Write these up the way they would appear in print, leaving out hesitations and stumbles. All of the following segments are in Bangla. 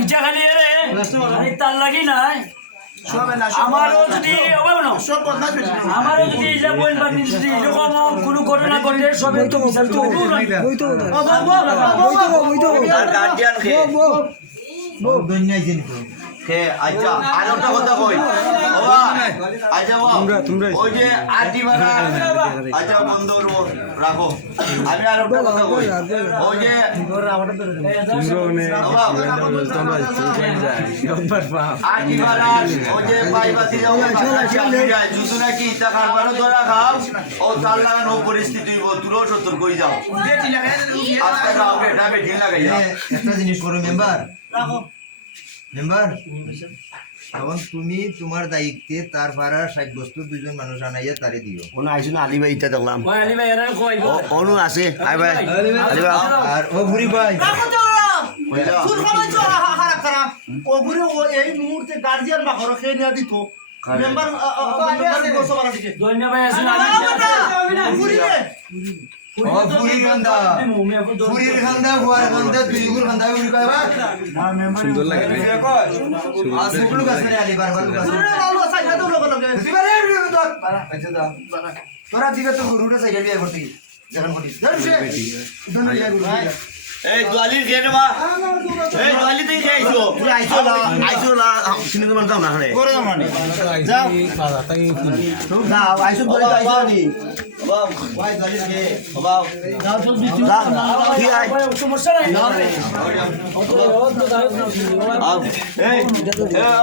ইটা খালি তার লাগি নাই আমারও যদি আমারও যদি বই বানি যদি এরকম কোনো ঘটনা ঘটলে সবে তো আচ্ছা আর একটা কথা কই আচ্ছা ওই যে আটি মারা আচ্ছা বন্ধ রাখো আমি আর একটা কথা কই ওই যে আটি মারা ওই যে পাইবাতি যায় জুতো নাকি ইটা খাবারও ধরা খাও ও তার লাগানো পরিস্থিতি তুলো সত্তর কই যাও আজকে যাও বেটা বেঠিন লাগাই যাও একটা জিনিস করো মেম্বার মেম্বার তখন তুমি তোমার দায়িত্বে তার ভাড়া সাব্যস্ত দুজন মানুষ আনাইয়া তারে দিও কোন আইছো না আলী ভাই ইটা দেখলাম আলী ভাই এরা কই অনু আছে আই ভাই আলী ভাই আর ও বুড়ি ভাই ওগুলো এই মুহূর্তে গার্জিয়ান বা ঘর খেয়ে নিয়ে দিত মেম্বার ধন্যবাদ আছেন পুরীর খান্দা বুয়ার খান্দা দুইগুর খান্দা উড়ি পাইবা সুন্দর লাগে আর সুগুলো গাছ রে আলি বারবার গাছ তোরা দিকে তো রুটে সাইকেল বিয়ে করতে যখন করতে এই দোয়ালির খেয়ে নেবা এই দোয়ালি তুই খেয়েছো তুই আইছো না তুমি তোমার দাও না হলে করে দাও মানে যাও না আইছো বলে আইছো নি বাবা ভাই গালি রে বাবা যাও সব দিচ্ছি ঠিক আছে সমস্যা নাই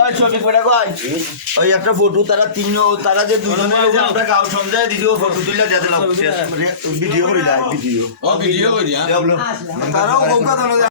এই ছবি পড়া কই ওই একটা ফটো তারা যে দুজনে যে আমরা গাঁও সমঝায় দিছো ফটো তুইলা দিয়ে দিলাম ভিডিও করি ভিডিও ভিডিও করি তারাও কৌকা